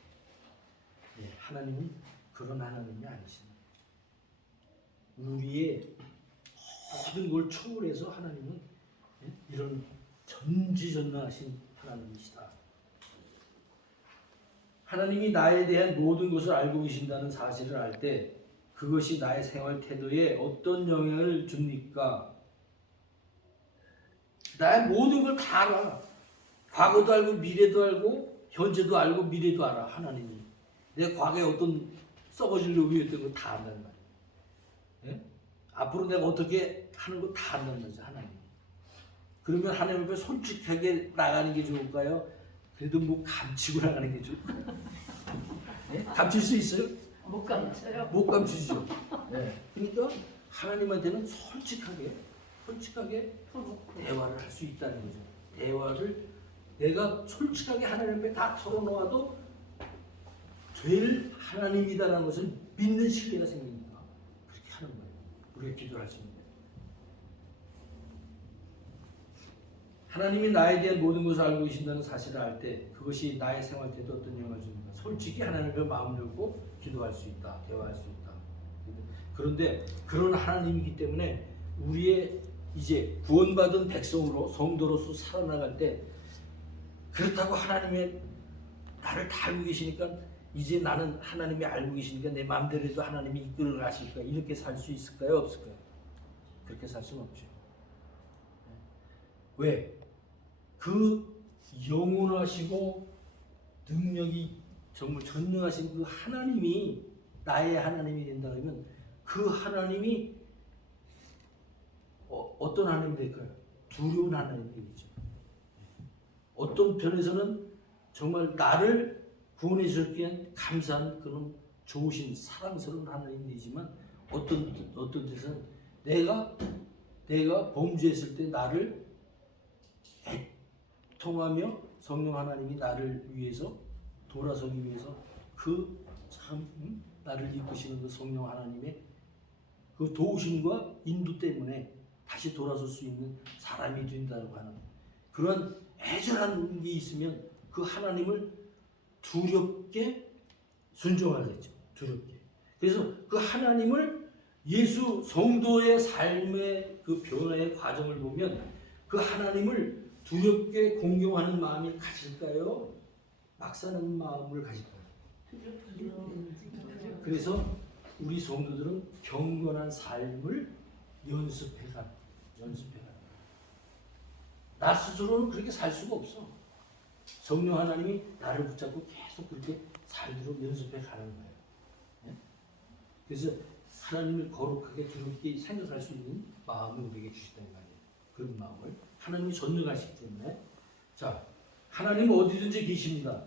하나님은 그런 하나님이 아니십니다. 우리의 모든 걸 초월해서 하나님은 이런 전지전능하신 하나님이시다. 하나님이 나에 대한 모든 것을 알고 계신다는 사실을 알 때 그것이 나의 생활 태도에 어떤 영향을 줍니까? 나의 모든 걸 다 알아. 과거도 알고 미래도 알고 현재도 알고 미래도 알아. 하나님이 내 과거에 어떤 썩어질 놈이었던 거 다 안다는 말이야. 예? 앞으로 내가 어떻게 하는 거 다 안다는 거죠. 하나님. 그러면 하나님 앞에 솔직하게 나가는 게 좋을까요? 그래도 뭐 감추고 나가는 게 좋을까요? 예? 감출 수 있어요? 못 감춰요. 못 감추죠. 예. 그러니까 하나님한테는 솔직하게 대화를 할 수 있다는 거죠. 대화를 내가 솔직하게 하나님 앞에 다 털어놓아도 될 하나님이다라는 것을 믿는 신뢰가 생기니까 그렇게 하는 거예요. 우리가 기도를 할 수 있는 거예요. 하나님이 나에 대한 모든 것을 알고 계신다는 사실을 알 때 그것이 나의 생활 때도 어떤 영향을 줍니까? 솔직히 하나님과 마음을 열고 기도할 수 있다. 대화할 수 있다. 그런데 그런 하나님이기 때문에 우리의 이제 구원받은 백성으로 성도로서 살아나갈 때 그렇다고 하나님의 나를 다 알고 계시니까 이제 나는 하나님이 알고 계시니까 내 마음대로 해도 하나님이 이끌어 가실까 이렇게 살 수 있을까요? 없을까요? 그렇게 살 수는 없죠. 왜? 그 영원하시고 능력이 정말 전능하신 그 하나님이 나의 하나님이 된다 그러면 그 하나님이 어떤 하나님이 될까요? 두려운 하나님이 되겠죠. 어떤 편에서는 정말 나를 구원해 주셨기 위한 감사한 그런 좋으신 사랑스러운 하나님이 되지만 어떤 데서는 내가 범죄했을 때 나를 애통하며 성령 하나님이 나를 위해서 돌아서기 위해서 그 참 나를 이끄시는 그 성령 하나님의 그 도우심과 인도 때문에 다시 돌아설 수 있는 사람이 된다고 하는 그런 애절한 게 있으면 그 하나님을 두렵게 순종하겠죠. 두렵게. 그래서 그 하나님을 예수 성도의 삶의 그 변화의 과정을 보면 그 하나님을 두렵게 공경하는 마음이 가질까요? 막 사는 마음을 가질까요? 그래서 우리 성도들은 경건한 삶을 연습해가. 나 스스로는 그렇게 살 수가 없어. 성령 하나님이 나를 붙잡고 계속 그렇게 살도록 연습해 가는 거예요. 네? 그래서 하나님을 거룩하게 두렵게 생각할 수 있는 마음을 우리에게 주시다는 말이에요. 그런 마음을 하나님이 전능하시기 때문에 자 하나님은 어디든지 계십니다.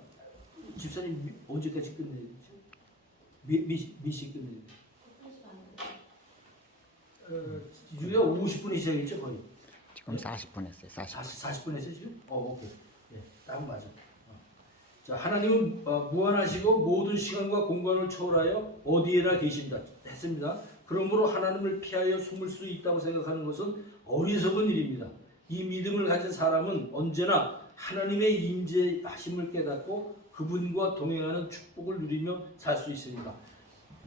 집사님 언제까지 끝내야 되죠? 몇 시 끝내야 되죠? 우리가 50분에 시작했죠 거의. 지금 40분 했어요. 40분 했어요 지금? 오케이. 예, 딱 맞아. 자, 하나님은 무한하시고 모든 시간과 공간을 초월하여 어디에나 계신다. 했습니다. 그러므로 하나님을 피하여 숨을 수 있다고 생각하는 것은 어리석은 일입니다. 이 믿음을 가진 사람은 언제나 하나님의 임재하심을 깨닫고 그분과 동행하는 축복을 누리며 살 수 있습니다.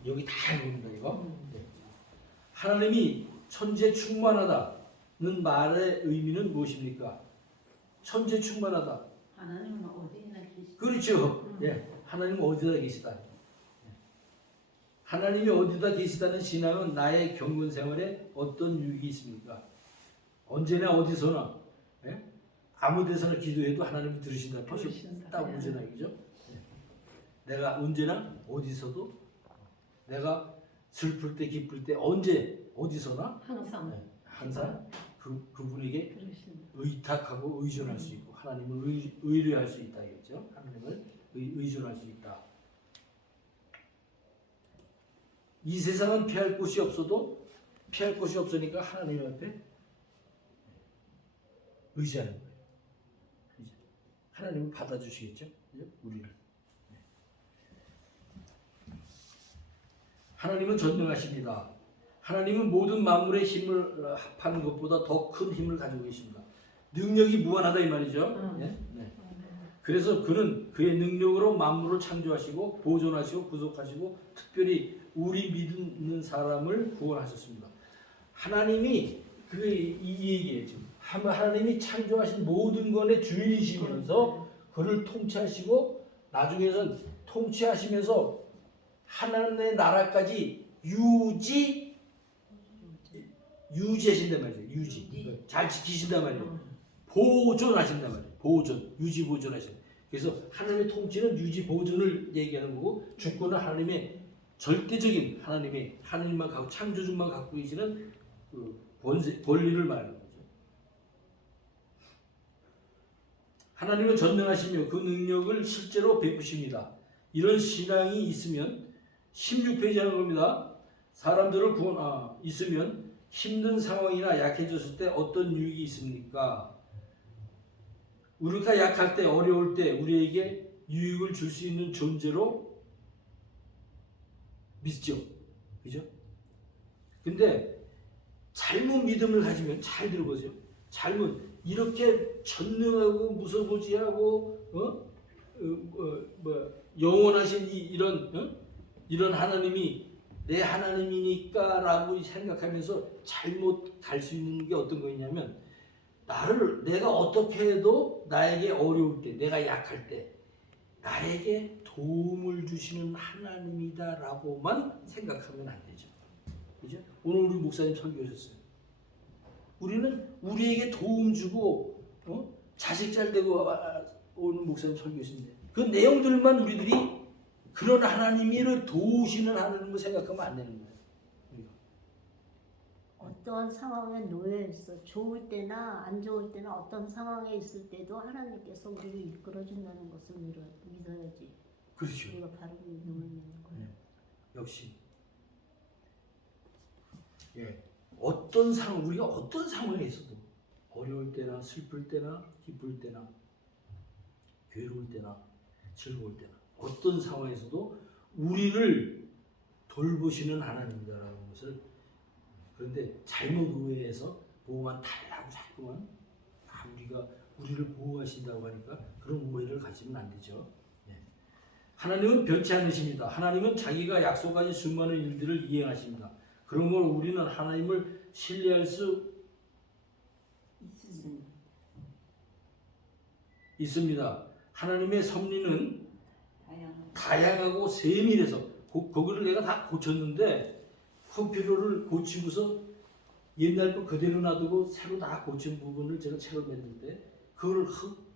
여기 다 해봅니다 이거. 네. 하나님이 천재 충만하다는 말의 의미는 무엇입니까? 천재 충만하다. 하나님은 어디나 계시다. 그렇죠. 예, 하나님은 어디다 계시다. 하나님이 어디다 계시다는 신앙은 나의 경건 생활에 어떤 유익이 있습니까? 언제나 어디서나 예? 아무 데서나 기도해도 하나님이 들으신다. 벌써 딱 오잖아요, 그죠? 예. 내가 언제나 어디서도 내가 슬플 때 기쁠 때 언제 어디서나 항상 예, 항상 그분에게 그러신다. 의탁하고 의존할 수 있고 하나님을 의뢰할 수 있다겠죠. 하나님을 의존할 수 있다. 이 세상은 피할 곳이 없어도 피할 곳이 없으니까 하나님 앞에 의지하는 거예요. 하나님은 받아주시겠죠. 우리를. 하나님은 전능하십니다. 하나님은 모든 만물의 힘을 합하는 것보다 더 큰 힘을 가지고 계십니다. 능력이 무한하다 이 말이죠. 네? 네. 그래서 그는 그의 능력으로 만물을 창조하시고 보존하시고 구속하시고 특별히 우리 믿는 사람을 구원하셨습니다. 하나님이 이 얘기예요. 지금. 하나님이 창조하신 모든 것의 주인이시면서 그를 통치하시고 나중에는 통치하시면서 하나님의 나라까지 유지하신단 말이에요. 유지. 잘 지키신단 말이에요. 보존하신단 말이에요. 유지 보존하신다. 그래서 하나님의 통치는 유지 보존을 얘기하는 거고 주권은 하나님의 절대적인 하나님만 갖고 창조주만 갖고 계시는 그 권리를 말하는 거죠. 하나님은 전능하시며 그 능력을 실제로 베푸십니다. 이런 신앙이 있으면 16페이지 하는 겁니다. 사람들을 있으면 힘든 상황이나 약해졌을 때 어떤 유익이 있습니까? 우리가 약할 때 어려울 때 우리에게 유익을 줄 수 있는 존재로 믿죠? 그죠? 근데 잘못 믿음을 가지면 잘 들어보세요. 잘못 이렇게 전능하고 무소부지하고 영원하신 이런 하나님이 내 하나님이니까라고 생각하면서 잘못 갈 수 있는 게 어떤 거냐면 내가 어떻게 해도 나에게 어려울 때, 내가 약할 때 나에게 도움을 주시는 하나님이다라고만 생각하면 안 되죠. 그죠? 오늘 우리 목사님 설교하셨어요. 우리는 우리에게 도움 주고 자식 잘 되고 오늘 목사님 설교하신데 그 내용들만 우리들이 그런 하나님을 도우시는 하나님을 생각하면 안 되는 거예요. 어떤 상황에 놓여 있어 좋을 때나 안 좋을 때나 어떤 상황에 있을 때도 하나님께서 우리를 이끌어 준다는 것을 믿어야지. 그렇죠. 우리가 바로 믿음을 믿는 거예요. 역시 우리가 어떤 상황에 있어도 어려울 때나 슬플 때나 기쁠 때나 괴로울 때나 즐거울 때나 어떤 상황에서도 우리를 돌보시는 하나님이다라는 것을 그런데 잘못 오해해서 보호만 달라고 자꾸만 우리를 보호하신다고 하니까 그런 오해를 가지면 안 되죠. 하나님은 변치 않으십니다. 하나님은 자기가 약속하신 수많은 일들을 이행하십니다. 그런 걸 우리는 하나님을 신뢰할 수 있습니다. 하나님의 섭리는 다양하고 세밀해서 거기를 내가 다 고쳤는데 컴퓨터를 고치고서 옛날 거 그대로 놔두고 새로 다 고친 부분을 제가 책을 만들 때 그걸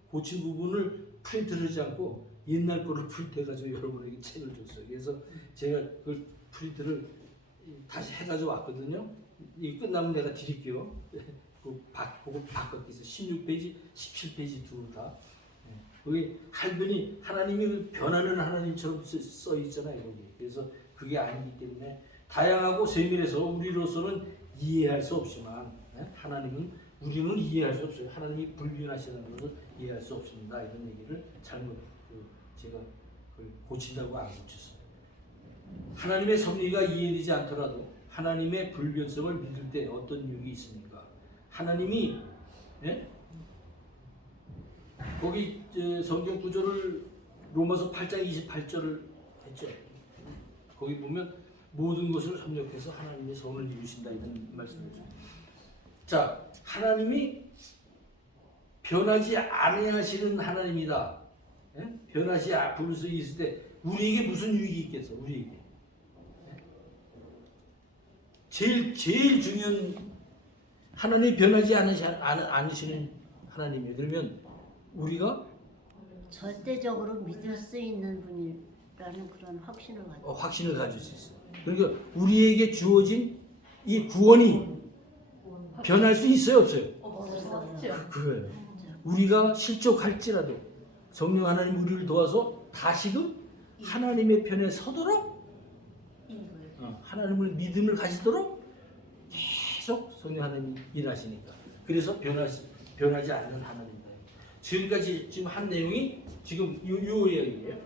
고친 부분을 프린트를 하지 않고 옛날 거를 프린트해가지고 여러분에게 책을 줬어요. 그래서 제가 그 프린트를 다시 해가지고 왔거든요. 이 끝나면 내가 드릴게요. 그거 바꿨겠어. 16페이지, 17페이지 둘 다. 거기 할변이 하나님이 변하는 하나님처럼 써 있잖아요. 거기. 그래서 그게 아니기 때문에 다양하고 세밀해서 우리로서는 이해할 수 없지만 우리는 이해할 수 없어요. 하나님이 불변하시다는 것을 이해할 수 없습니다. 이런 얘기를 잘못 제가 고친다고 안 고쳤어요. 하나님의 섭리가 이해되지 않더라도 하나님의 불변성을 믿을 때 어떤 유익이 있습니까? 하나님이 거기 성경 구절을 로마서 8장 28절을 했죠. 거기 보면 모든 것을 협력해서 하나님의 선을 이루신다 이런 말씀이죠. 자, 하나님이 변하지 아니하시는 하나님이다. 변하지 않을 수 있을 때 우리에게 무슨 유익이 있겠어? 우리에게 제일 중요한 하나님이 변하지 않으시는 하나님이에요. 그러면 우리가 절대적으로 믿을 수 있는 분이라는 그런 확신을 가질 수 있어요. 그러니까 우리에게 주어진 이 구원이 변할 수 있어요, 없어요? 없어요. 그거예요. 우리가 실족할지라도 성령 하나님 우리를 도와서 다시금 하나님의 편에 서도록 하나님을 믿음을 가지도록 계속 성령 하나님이 일하시니까 그래서 변하지 않는 하나님입니다. 지금까지 지금 한 내용이 지금 요 이야기예요.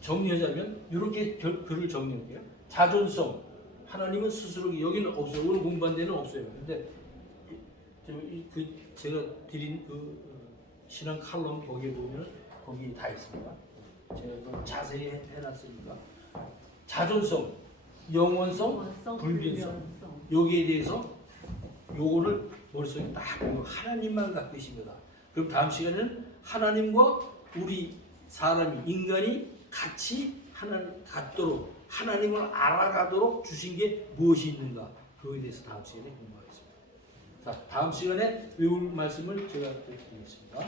정리하자면 이렇게 글을 정리할게요. 자존성 하나님은 스스로 여기는 없어요. 오늘 공부한 데는 없어요. 근데 제가 드린 그 신앙 칼럼 거기에 보면 거기 다 있습니다. 제가 좀 자세히 해놨으니까 자존성, 영원성, 불변성 여기에 대해서 요거를 머릿속에 딱 보면 하나님만 갖고 계신 거다. 그럼 다음 시간에는 하나님과 우리 사람이 인간이 같이 갖도록 하나님을 알아가도록 주신 게 무엇이 있는가 그거에 대해서 다음 시간에 공부하겠습니다. 자, 다음 시간에 외울 말씀을 제가 드리겠습니다.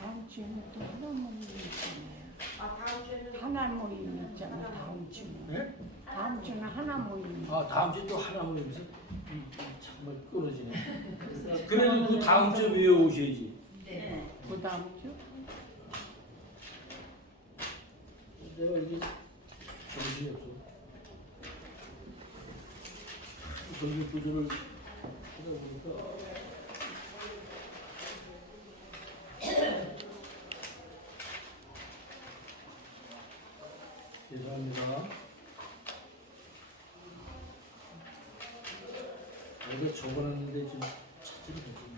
다음 주에는 또 하나 모임 있잖아요. 다음 주에는 하나 모임 있잖아요. 다음 주는. 네? 다음 주는 하나 모임. 다음 주에 또 하나 모임에서 정말 끊어지네. 그래도 그 다음 주에 외워오셔야지. 그 다음 주? 내가 이게 정신이 없어. 전기 구조를 하다 보니까 죄송합니다. 내가 적어놨는데 지금 찾지를 못했네.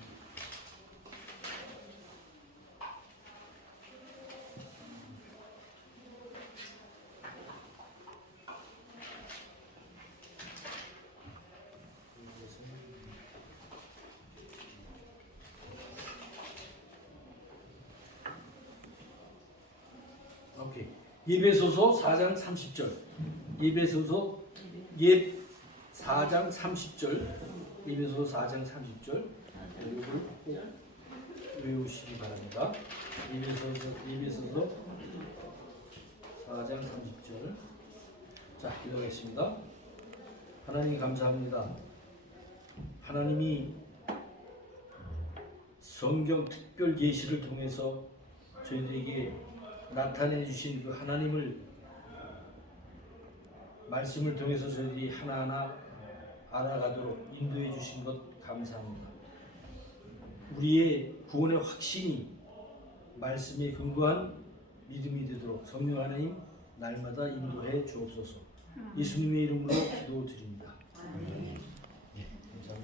오케이. 예배소서 4장 30절. 예배소서 예 4장 30절. 예배소서 4장 30절. 이걸 꼭 외우시기 바랍니다. 예배소서 4장 30절. 자, 기도하겠습니다. 하나님 감사합니다. 하나님이 성경 특별 계시를 통해서 저희들에게 나타내 주신 그 하나님을 말씀을 통해서 저희들이 하나하나 알아가도록 인도해 주신 것 감사합니다. 우리의 구원의 확신이 말씀에 근거한 믿음이 되도록 성령 하나님 날마다 인도해 주옵소서. 예수님의 이름으로 기도드립니다.